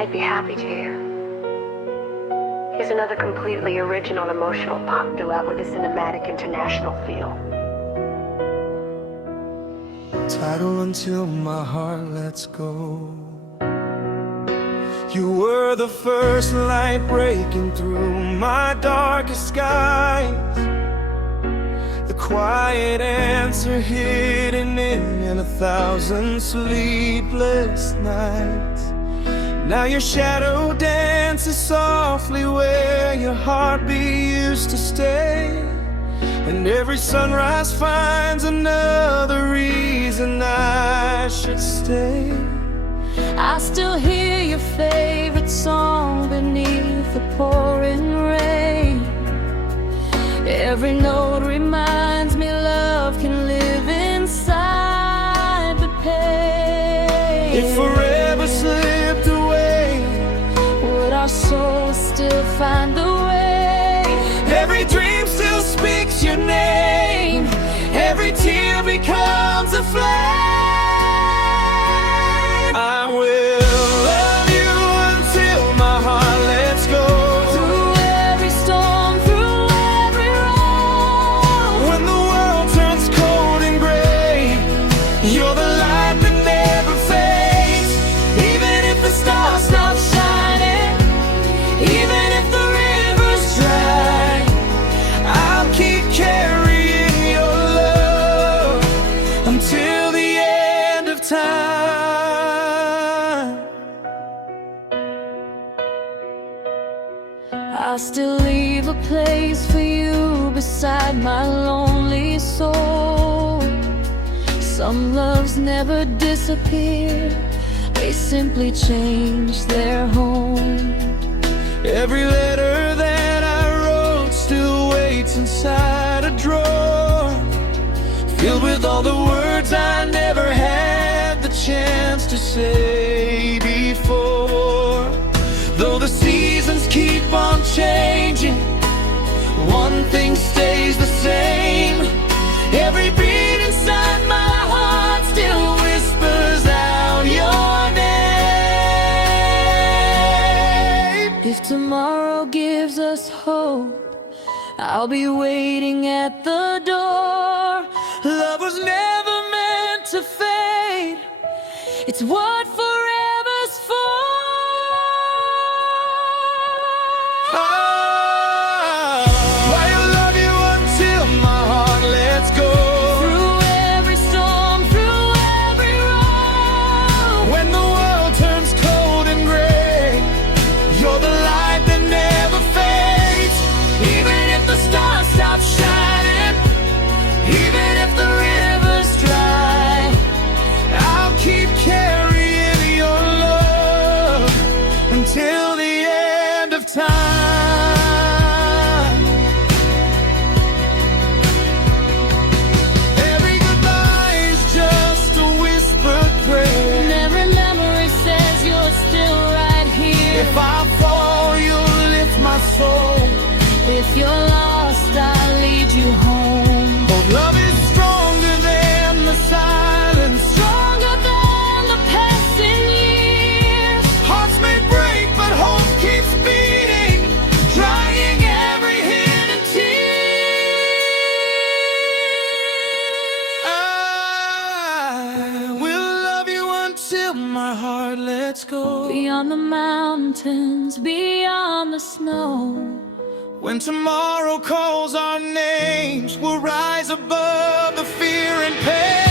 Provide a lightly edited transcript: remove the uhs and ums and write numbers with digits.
I'd be happy to. Here's another completely original emotional pop duet with a cinematic international feel. Title Until My Heart Lets Go. You were the first light breaking through my darkest skies, the quiet answer hidden in 1,000 sleepless nights. Now your shadow dances softly where your heartbeat used to stay, and every sunrise finds another reason I should stay. I still hear your favorite song beneath the pouring rain. Every note reminds me love can live inside the pain. If forever slipped away, would our souls still find the way? Every dream still speaks your name, every tear becomes a flame. I will love you until my heart lets go. Through every storm, through every road. When the world turns cold and gray, you're the light that never fades. Even if the stars stop shining, even if the river's dry, I'll keep carrying your love until the end of time. I'll still leave a place for you beside my lonely soul. Some loves never disappear, they simply change their home. Every letter that I wrote still waits inside a drawer, filled with all the words I never had the chance to say before. Though the seasons keep on changing, one thing stays the same. Every beat inside my heart still whispers out your name. If tomorrow gives us hope, I'll be waiting at the door. Love was never meant to fade, It's what forever's for. I'll love you until my heart lets go. Through every storm, through every road. When the world turns cold and gray, you're the light that never fades. Even if the stars stop shining, even if the river's dry, I'll keep carrying your love until the end of time. Every goodbye is just a whispered prayer. And every memory says you're still right here. If I fall, you'll lift my soul. If you're lost, I'll lead you home. Both love is stronger than the silence. Stronger than the passing years. Hearts may break, but hope keeps beating, drying every hidden tear. I will love you until my heart lets go. Beyond the mountains, beyond the snow. When tomorrow calls our names, we'll rise above the fear and pain.